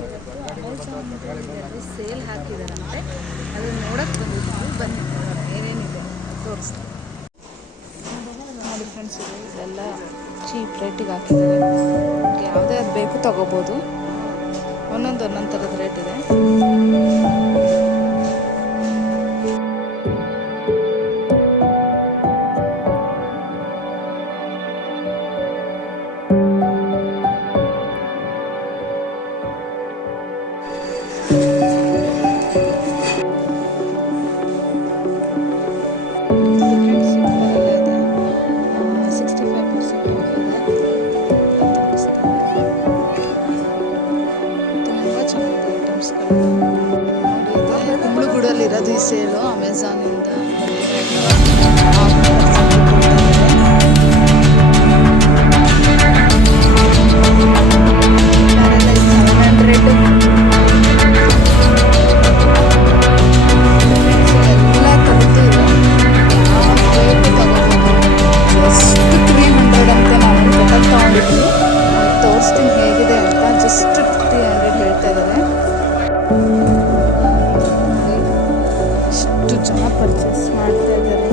ಇವತ್ತು ಅಮೆಝಾನ್ದಲ್ಲಿ ಸೇಲ್ ಹಾಕಿದಾರಂತೆ, ಅದನ್ನು ನೋಡೋಕ್ಕೆ ಬಂದಿದ್ದೀವಿ. ಬನ್ನಿ ನೋಡೋಣ ಏನೇನಿದೆ ತೋರಿಸ್ತೀನಿ. ನೋಡಿ ಫ್ರೆಂಡ್ಸ್, ಇದೆಲ್ಲ ಚೀಪ್ ರೇಟಿಗೆ ಹಾಕಿದ್ದಾರೆ. ಯಾವುದೇ ಅದು ಬೇಕು ತಗೋಬೋದು. ಒಂದೊಂದು ಥರದ ರೇಟ್ ಇದೆ. ಕುಂಬ್ಳಗೂಡಲ್ಲಿರೋದು ಈ ಸೇಲು ಅಮೆಝಾನಿಂದ. ತೋರಿಸ್ತೀನಿ ಹೇಗಿದೆ ಅಂತ. ಜಸ್ಟ್ 300 ಹೇಳ್ತಾ ಇದ್ದಾರೆ. ಎಷ್ಟು ಜನ ಪರ್ಚೇಸ್ ಮಾಡ್ತಾ ಇದ್ದಾರೆ.